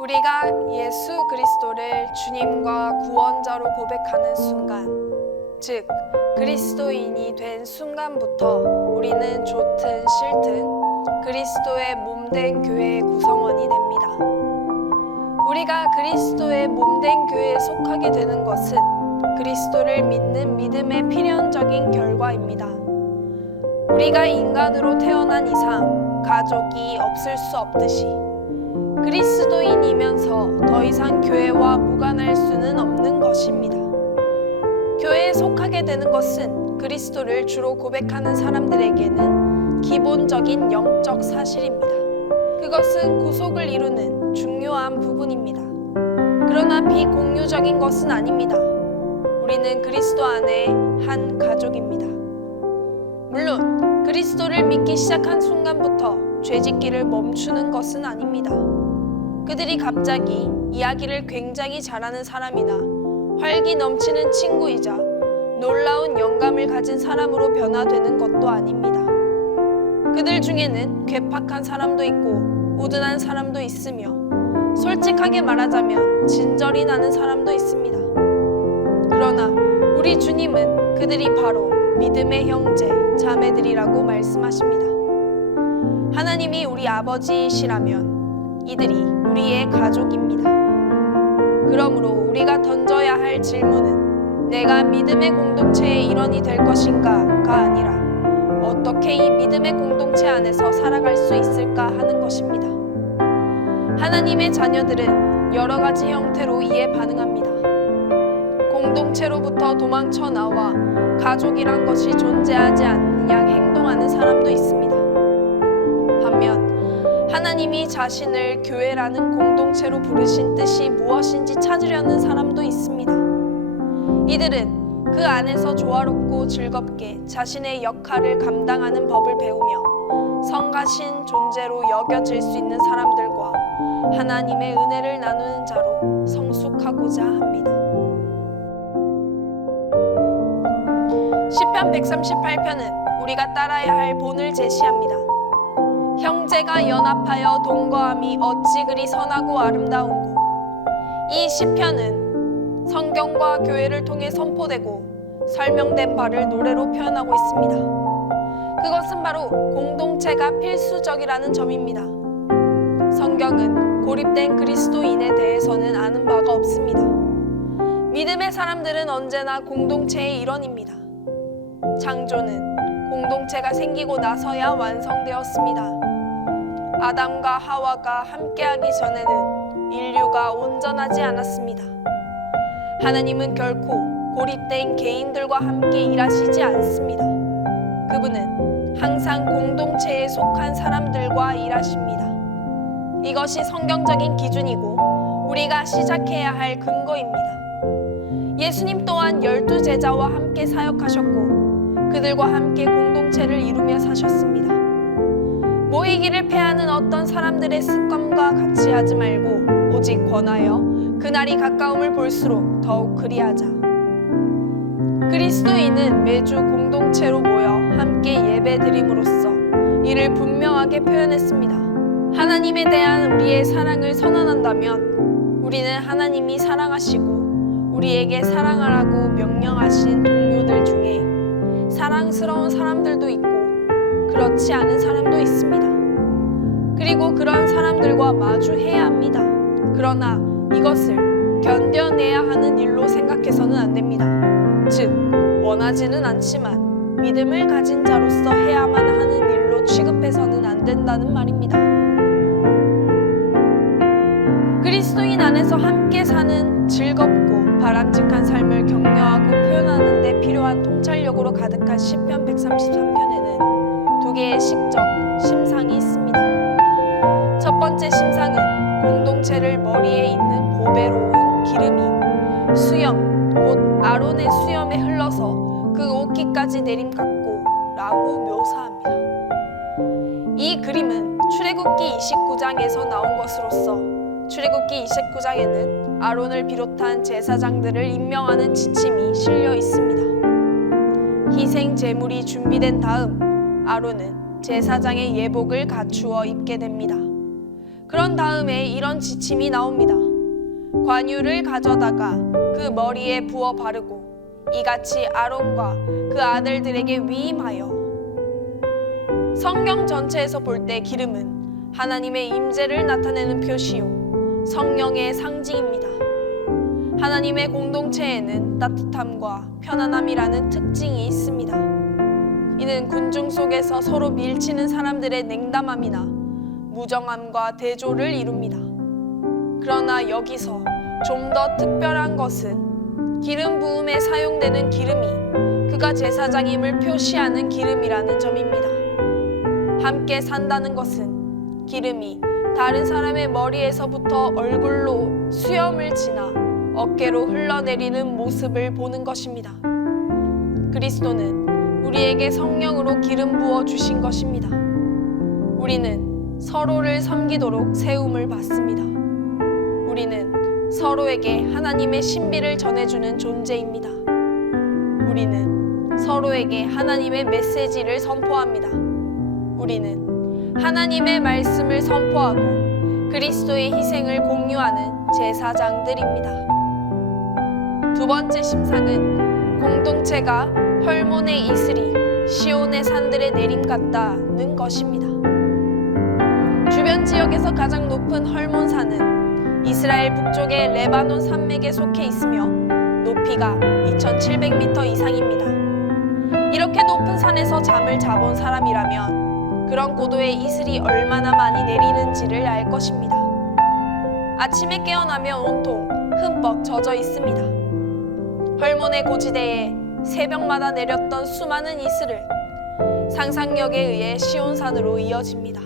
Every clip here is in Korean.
우리가 예수 그리스도를 주님과 구원자로 고백하는 순간, 즉 그리스도인이 된 순간부터 우리는 좋든 싫든 그리스도의 몸된 교회의 구성원이 됩니다. 우리가 그리스도의 몸된 교회에 속하게 되는 것은 그리스도를 믿는 믿음의 필연적인 결과입니다. 우리가 인간으로 태어난 이상 가족이 없을 수 없듯이 그리스도인이면서 더 이상 교회와 무관할 수는 없는 것입니다. 교회에 속하게 되는 것은 그리스도를 주로 고백하는 사람들에게는 기본적인 영적 사실입니다. 그것은 구속을 이루는 중요한 부분입니다. 그러나 비공유적인 것은 아닙니다. 우리는 그리스도 안에 한 가족입니다. 물론 그리스도를 믿기 시작한 순간부터 죄짓기를 멈추는 것은 아닙니다. 그들이 갑자기 이야기를 굉장히 잘하는 사람이나 활기 넘치는 친구이자 놀라운 영감을 가진 사람으로 변화되는 것도 아닙니다. 그들 중에는 괴팍한 사람도 있고 우둔한 사람도 있으며 솔직하게 말하자면 진절이 나는 사람도 있습니다. 그러나 우리 주님은 그들이 바로 믿음의 형제, 자매들이라고 말씀하십니다. 하나님이 우리 아버지이시라면 이들이 우리의 가족입니다. 그러므로 우리가 던져야 할 질문은 내가 믿음의 공동체의 일원이 될 것인가가 아니라 어떻게 이 믿음의 공동체 안에서 살아갈 수 있을까 하는 것입니다. 하나님의 자녀들은 여러 가지 형태로 이에 반응합니다. 공동체로부터 도망쳐 나와 가족이란 것이 존재하지 않는 양 행동하는 사람도 있습니다. 반면 하나님이 자신을 교회라는 공동체로 부르신 뜻이 무엇인지 찾으려는 사람도 있습니다. 이들은 그 안에서 조화롭고 즐겁게 자신의 역할을 감당하는 법을 배우며 성가신 존재로 여겨질 수 있는 사람들과 하나님의 은혜를 나누는 자로 성숙하고자 합니다. 시편 138편은 우리가 따라야 할 본을 제시합니다. 형제가 연합하여 동거함이 어찌 그리 선하고 아름다운고. 이 시편은 성경과 교회를 통해 선포되고 설명된 바를 노래로 표현하고 있습니다. 그것은 바로 공동체가 필수적이라는 점입니다. 성경은 고립된 그리스도인에 대해서는 아는 바가 없습니다. 믿음의 사람들은 언제나 공동체의 일원입니다. 창조는 공동체가 생기고 나서야 완성되었습니다. 아담과 하와가 함께하기 전에는 인류가 온전하지 않았습니다. 하나님은 결코 고립된 개인들과 함께 일하시지 않습니다. 그분은 항상 공동체에 속한 사람들과 일하십니다. 이것이 성경적인 기준이고 우리가 시작해야 할 근거입니다. 예수님 또한 12제자와 함께 사역하셨고 그들과 함께 공동체를 이루며 사셨습니다. 모이기를 패하는 어떤 사람들의 습관과 같이 하지 말고 오직 권하여 그날이 가까움을 볼수록 더욱 그리하자. 그리스도인은 매주 공동체로 모여 함께 예배드림으로써 이를 분명하게 표현했습니다. 하나님에 대한 우리의 사랑을 선언한다면 우리는 하나님이 사랑하시고 우리에게 사랑하라고 명령하신 동료들 중에 사랑스러운 사람들도 있고 그렇지 않은 사람도 있습니다. 그리고 그런 사람들과 마주해야 합니다. 그러나 이것을 견뎌내야 하는 일로 생각해서는 안 됩니다. 즉, 원하지는 않지만 믿음을 가진 자로서 해야만 하는 일로 취급해서는 안 된다는 말입니다. 그리스도인 안에서 함께 사는 즐겁고 바람직한 삶을 격려하고 표현하는 데 필요한 통찰력으로 가득한 시편 133편에는 두 개의 식적, 심상이 있습니다. 첫 번째 심상은 공동체를 머리에 있는 보배로운 기름이 수염, 곧 아론의 수염에 흘러서 그 옷깃까지 내림같고 라고 묘사합니다. 이 그림은 출애굽기 29장에서 나온 것으로서 출애굽기 29장에는 아론을 비롯한 제사장들을 임명하는 지침이 실려 있습니다. 희생 제물이 준비된 다음 아론은 제사장의 예복을 갖추어 입게 됩니다. 그런 다음에 이런 지침이 나옵니다. 관유를 가져다가 그 머리에 부어 바르고 이같이 아론과 그 아들들에게 위임하여. 성경 전체에서 볼 때 기름은 하나님의 임재를 나타내는 표시요 성령의 상징입니다. 하나님의 공동체에는 따뜻함과 편안함이라는 특징이 있습니다. 이는 군중 속에서 서로 밀치는 사람들의 냉담함이나 무정함과 대조를 이룹니다. 그러나 여기서 좀 더 특별한 것은 기름 부음에 사용되는 기름이 그가 제사장임을 표시하는 기름이라는 점입니다. 함께 산다는 것은 기름이 다른 사람의 머리에서부터 얼굴로 수염을 지나 어깨로 흘러내리는 모습을 보는 것입니다. 그리스도는 우리에게 성령으로 기름 부어 주신 것입니다. 우리는 서로를 섬기도록 세움을 받습니다. 우리는 서로에게 하나님의 신비를 전해주는 존재입니다. 우리는 서로에게 하나님의 메시지를 선포합니다. 우리는 하나님의 말씀을 선포하고 그리스도의 희생을 공유하는 제사장들입니다. 두 번째 심상은 공동체가 헐몬의 이슬이 시온의 산들에 내림 같다는 것입니다. 주변 지역에서 가장 높은 헐몬산은 이스라엘 북쪽의 레바논 산맥에 속해 있으며 높이가 2700m 이상입니다. 이렇게 높은 산에서 잠을 자본 사람이라면 그런 고도의 이슬이 얼마나 많이 내리는지를 알 것입니다. 아침에 깨어나면 온통 흠뻑 젖어 있습니다. 헐몬의 고지대에 새벽마다 내렸던 수많은 이슬을 상상력에 의해 시온산으로 이어집니다.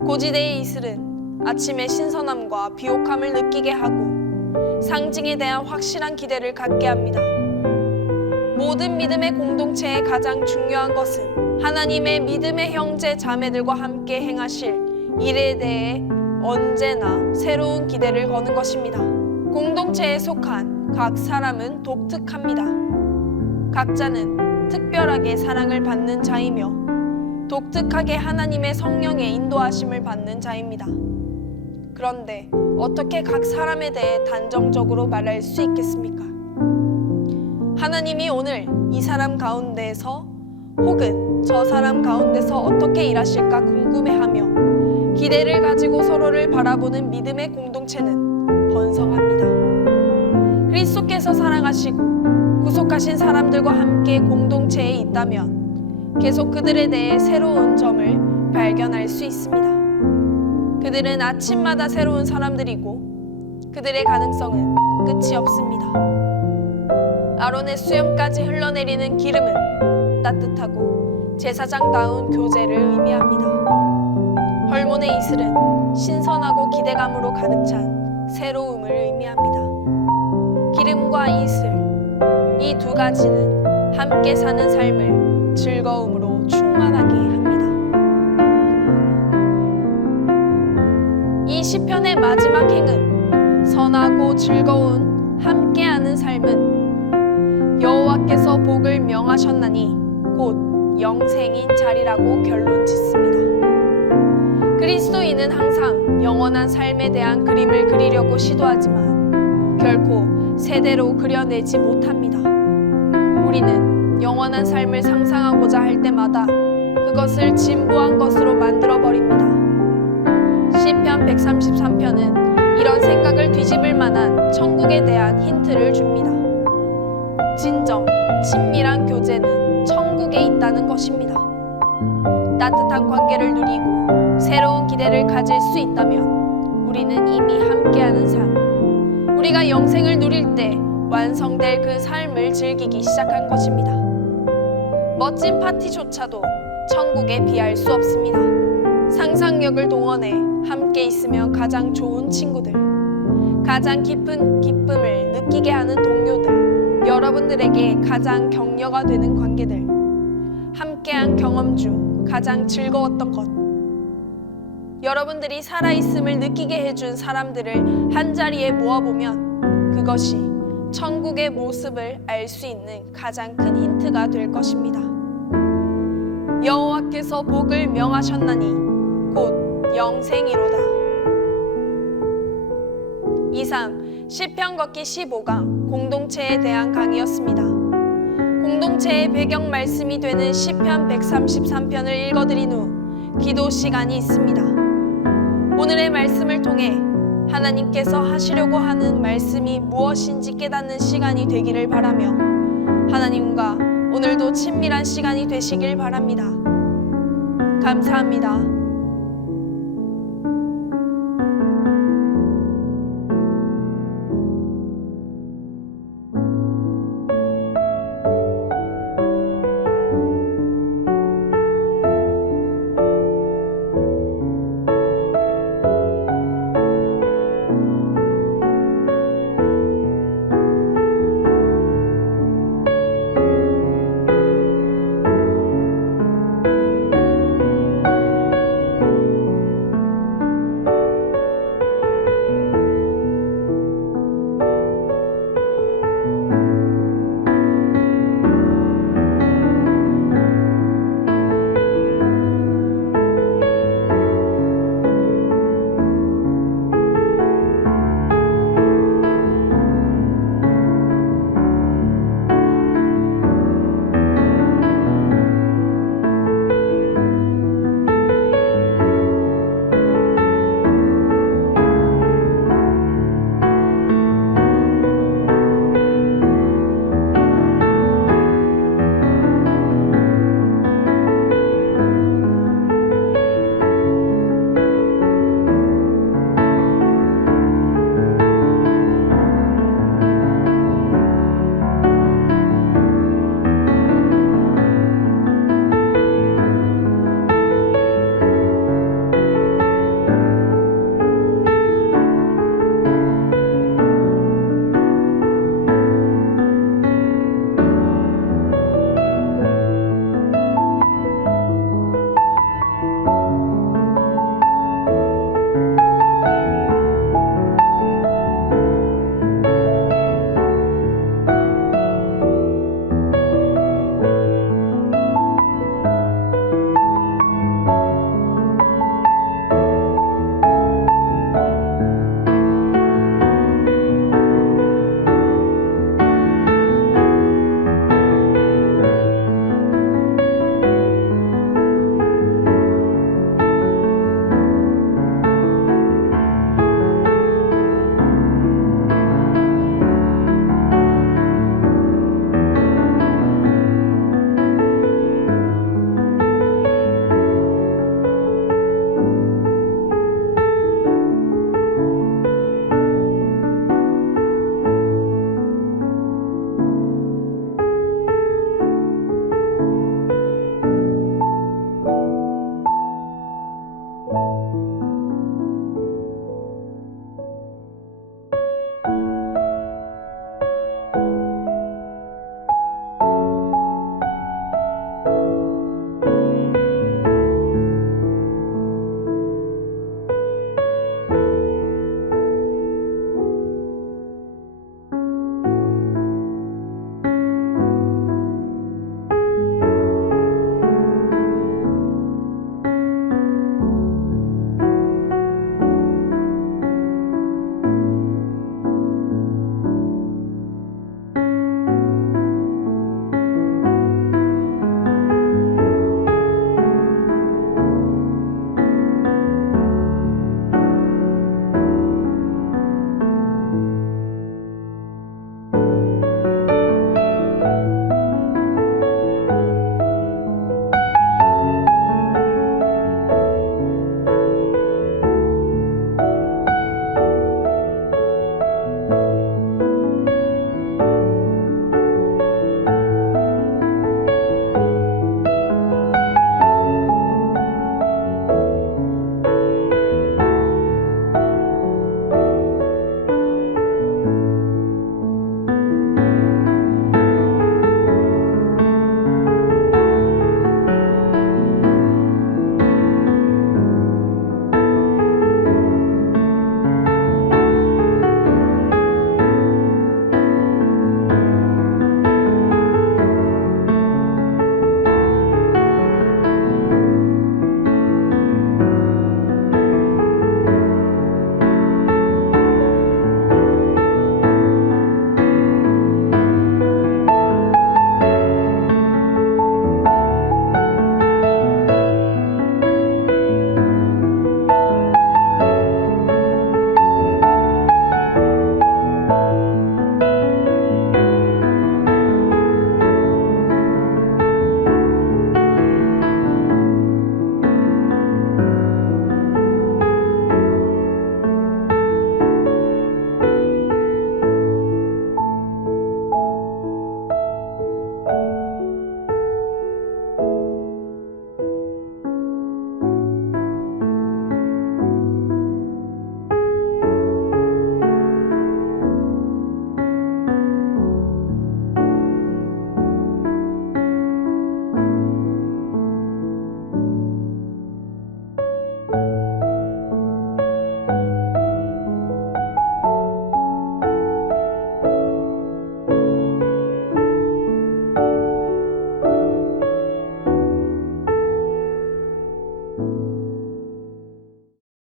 고지대의 이슬은 아침의 신선함과 비옥함을 느끼게 하고 상징에 대한 확실한 기대를 갖게 합니다. 모든 믿음의 공동체의 가장 중요한 것은 하나님의 믿음의 형제 자매들과 함께 행하실 일에 대해 언제나 새로운 기대를 거는 것입니다. 공동체에 속한 각 사람은 독특합니다. 각자는 특별하게 사랑을 받는 자이며 독특하게 하나님의 성령의 인도하심을 받는 자입니다. 그런데 어떻게 각 사람에 대해 단정적으로 말할 수 있겠습니까? 하나님이 오늘 이 사람 가운데에서 혹은 저 사람 가운데서 어떻게 일하실까 궁금해하며 기대를 가지고 서로를 바라보는 믿음의 공동체는 번성합니다. 그리스도께서 사랑하시고 구속하신 사람들과 함께 공동체에 있다면 계속 그들에 대해 새로운 점을 발견할 수 있습니다. 그들은 아침마다 새로운 사람들이고 그들의 가능성은 끝이 없습니다. 아론의 수염까지 흘러내리는 기름은 따뜻하고 제사장다운 교제를 의미합니다. 헐몬의 이슬은 신선하고 기대감으로 가득 찬 새로움을 의미합니다. 기름과 이슬, 이 두 가지는 함께 사는 삶을 즐거움으로 충만하게 합니다. 이 시편의 마지막 행은 선하고 즐거운 함께하는 삶은 여호와께서 복을 명하셨나니 곧 영생인 자리라고 결론 짓습니다. 그리스도인은 항상 영원한 삶에 대한 그림을 그리려고 시도하지만 결코 세대로 그려내지 못합니다. 우리는 영원한 삶을 상상하고자 할 때마다 그것을 진부한 것으로 만들어버립니다. 시편 133편은 이런 생각을 뒤집을 만한 천국에 대한 힌트를 줍니다. 진정, 친밀한 교제는 천국에 있다는 것입니다. 따뜻한 관계를 누리고 새로운 기대를 가질 수 있다면 우리는 이미 함께하는 삶, 우리가 영생을 누릴 때 완성될 그 삶을 즐기기 시작한 것입니다. 멋진 파티조차도 천국에 비할 수 없습니다. 상상력을 동원해 함께 있으면 가장 좋은 친구들, 가장 깊은 기쁨을 느끼게 하는 동료들, 여러분들에게 가장 격려가 되는 관계들, 함께한 경험 중 가장 즐거웠던 것, 여러분들이 살아있음을 느끼게 해준 사람들을 한자리에 모아보면 그것이 천국의 모습을 알 수 있는 가장 큰 힌트가 될 것입니다. 여호와께서 복을 명하셨나니 곧 영생이로다. 이상 시편 걷기 15강 공동체에 대한 강의였습니다. 공동체의 배경 말씀이 되는 시편 133편을 읽어드린 후 기도 시간이 있습니다. 오늘의 말씀을 통해 하나님께서 하시려고 하는 말씀이 무엇인지 깨닫는 시간이 되기를 바라며 하나님과 오늘도 친밀한 시간이 되시길 바랍니다. 감사합니다.